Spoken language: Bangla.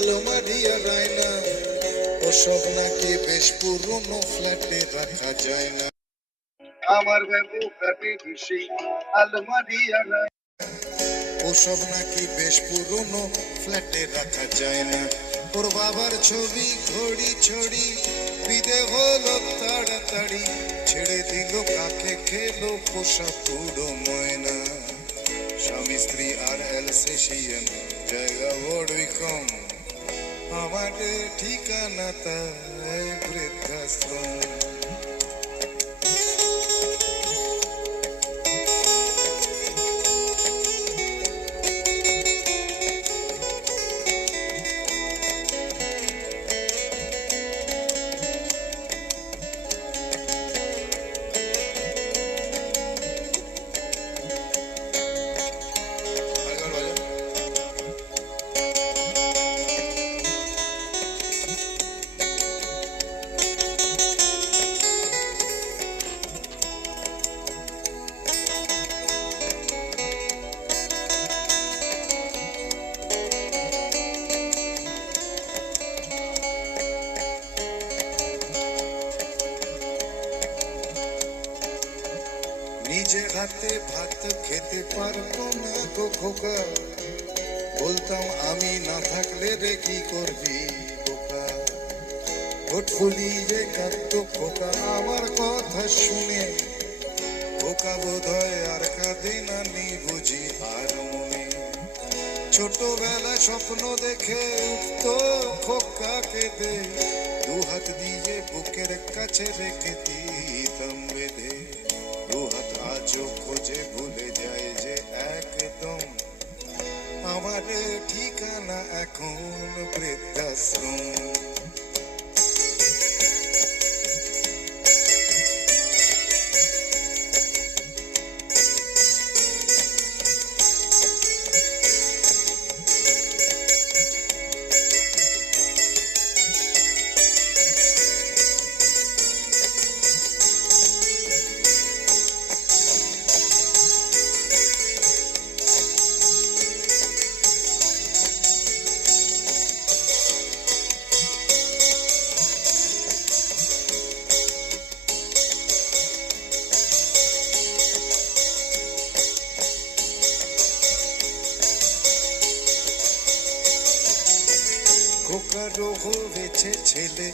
আলমারি আর আয়না ওসব নাকি বেশ পুরনো ফ্ল্যাটে রাখা যায় না। আমার ব্যবহারে দোষী আলমারি আর ওসব নাকি বেশ পুরনো ফ্ল্যাটে রাখা যায় না। ওর বাবার ছবি ঘড়ি ছড়ি বিদে হলো তাড়াতাড়ি, ছেড়ে দিল কাকে খেলো পোষা পুরো ময়না। স্বামী স্ত্রী আর এলসেশিয়ান জায়গা বড়ই কম, আমার ঠিকানা তাই বৃদ্ধাশ্রম। নিজে হাতে ভাত খেতে পারতো না গো খোকা, বলতাম আমি না থাকলে রে কি করবি বোকা। ঠোঁট ফুলিয়ে কাঁদতো খোকা আমার কথা শুনে, খোকা বোধহয় আর কাঁদে না নি বুঝি আর মনে। ছোটবেলা স্বপ্ন দেখে উঠতো খোকা কেঁদে, দু হাত দিয়ে বুকের কাছে রেখে দিতাম বেঁধে। দু হাত আজও খোঁজে ভুলে যায় যে একদম, আমার ঠিকানা এখন বৃদ্ধাশ্রম। খোকারও হয়েছে ছেলে